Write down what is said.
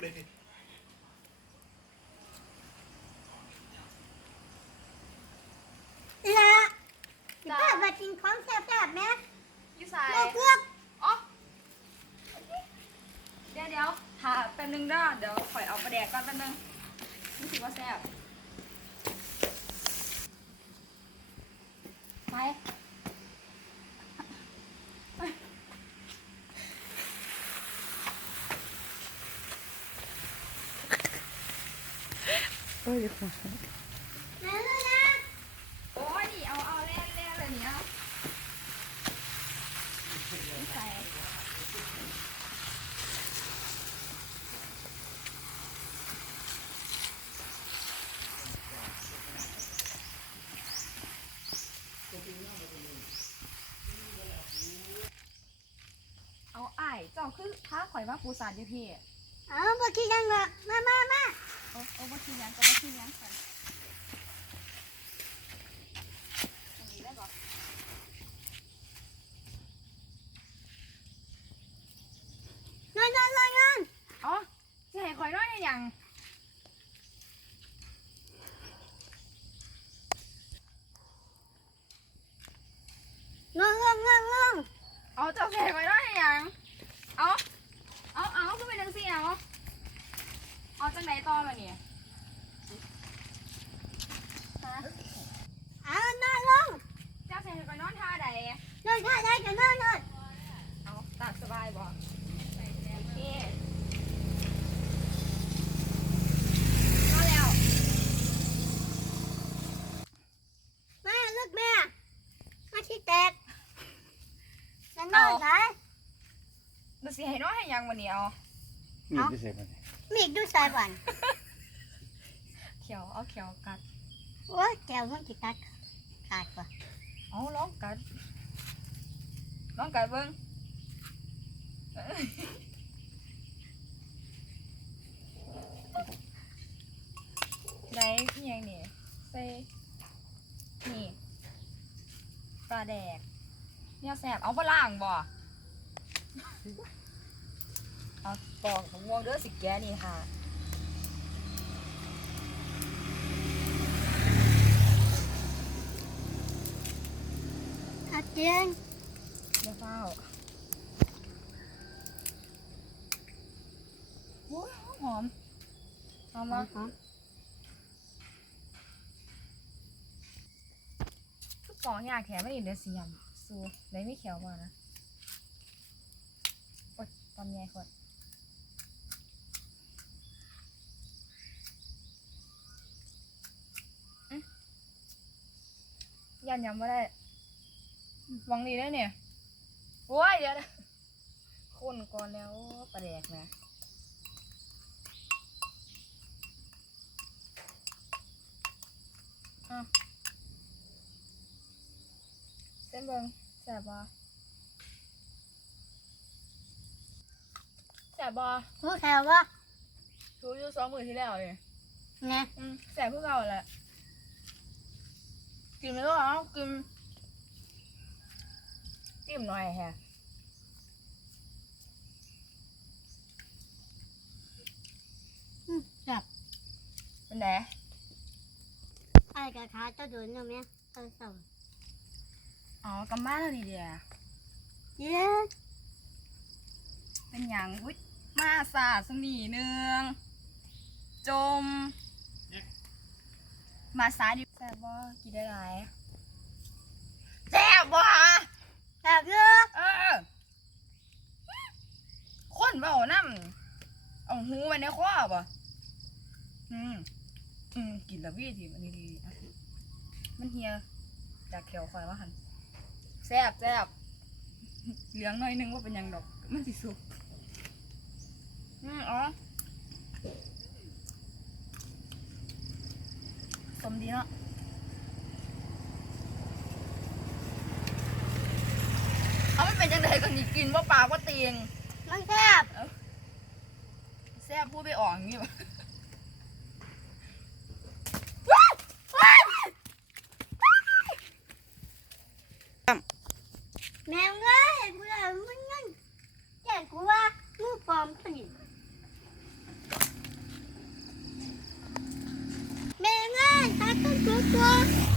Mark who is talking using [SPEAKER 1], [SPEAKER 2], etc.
[SPEAKER 1] เลย
[SPEAKER 2] อีละพี่ป้ามากินของแซ่บๆไหม
[SPEAKER 3] ยูสาย
[SPEAKER 2] โลกเลือก
[SPEAKER 3] อ๋อเดี๋ยวเดี๋ยวถ้าแป๊บนึงเด้อเดี๋ยวข่อยเอาประแดกก่อนแป๊บนึงรู้สึกว่าแซ่บไป
[SPEAKER 2] นั่นเลยนะ
[SPEAKER 3] โอ้ยนี่เอาเอาเล่นเล่นเลยเนี่ยใส่เอาไอ้ายเจ้าคือท้าข่อยมาปูสารอยู่พี่
[SPEAKER 2] เอาบ่คิดยังหรอมามามา
[SPEAKER 3] โอ้โอ้บ่ขี้ยังก็บ่ขี้ยังกันตรงนี้ได้บ่
[SPEAKER 2] นอนนอนนอนนอน
[SPEAKER 3] อ๋อสิ ให้ข่อยนอนได้หยัง
[SPEAKER 2] นอนนอนนอนนอน
[SPEAKER 3] เอาเจ้าสิให้ข่อยนอนได้หยังเอาเอาเอาคือเป็นจังซี่เอาเอาจังไดต่อล่ะเนี่ยฮะ
[SPEAKER 2] เอานอนลง
[SPEAKER 3] เจ้าสิให้ข่อยนอนท่าใด
[SPEAKER 2] นอนท่าได้ก็นอนนอน
[SPEAKER 3] เอาตามสบายบ่โอเคนอนแล้ว
[SPEAKER 2] มาลูกแม่มาที่แตก นั่นนอนไหน
[SPEAKER 3] ดูสิให้นอนให้หยังวันนี้เอา
[SPEAKER 1] มีพิเศษมัน
[SPEAKER 2] มีดดูสายวัน
[SPEAKER 3] เขียวเอาเขียวกัด
[SPEAKER 2] โอ้ยแก้วมันจิตัดขาดป่ะ
[SPEAKER 3] เอาลองกัดลองกัดเบิ่งเอ้ยไหนอีหยังนี่ใส่นี่ปลาแดก เนี่ยแสบเอาปลาล่างบ่เอาปอกมะม่วงเด้อสิแกนี่ค่ะ
[SPEAKER 2] อาเจียน
[SPEAKER 3] เดี๋ยวเฝ้าโอ้ยหอมหอม
[SPEAKER 2] มา
[SPEAKER 3] มาทุกกองอยากแถมไม่ดีเดี๋ยวสียำ ซูเลยไม่เขียวมานะโอ๊ยตอนใหญ่คนยันยำไม่ได้หวังดีได้เนี่ย โอ้ยเดี๋ยวคนก่อนแล้วประแดกนะ เส้นเบิงแสบบ่แสบบ่
[SPEAKER 2] หูแถววะ
[SPEAKER 3] ทูอยู่สองมือที่แล้วเลย
[SPEAKER 2] เนี่ย
[SPEAKER 3] อืมแสบเพื่อเก่าแหละกินไม่ได้เอากินจิ้มหน่อยแฮะ
[SPEAKER 2] จับ
[SPEAKER 3] เป็นไง
[SPEAKER 2] ไอ้กระทาตัวโดนเนาะแม่เออส่ง
[SPEAKER 3] อ๋อกำมาแล้วนี่เดีย
[SPEAKER 2] เย้
[SPEAKER 3] เป็นหยังอุ้ยมาสาดสมีเนือง จม มาสาดิแสบบ่กินได้หลายแสบบ่
[SPEAKER 2] จับเยอะ
[SPEAKER 3] เออคนเบาน้ำเอาหูไว้ในคอบ่อืมอืมกินแล้ววี่ทีมันนี่ดีอะมันเฮียจากแขวคอยว่าหัน แซ่บแซ่บเหลืองหน่อยนึงว่าเป็นหยังดอกมันสิสุกอืมอ๋อสมดีเนาะเอาไม่เป็นจังไดก็นี่กินว่าปากว่าเตียง
[SPEAKER 2] มันแซ่บ
[SPEAKER 3] แซ่บพูดไปออกอย่างนี้วะ
[SPEAKER 2] 我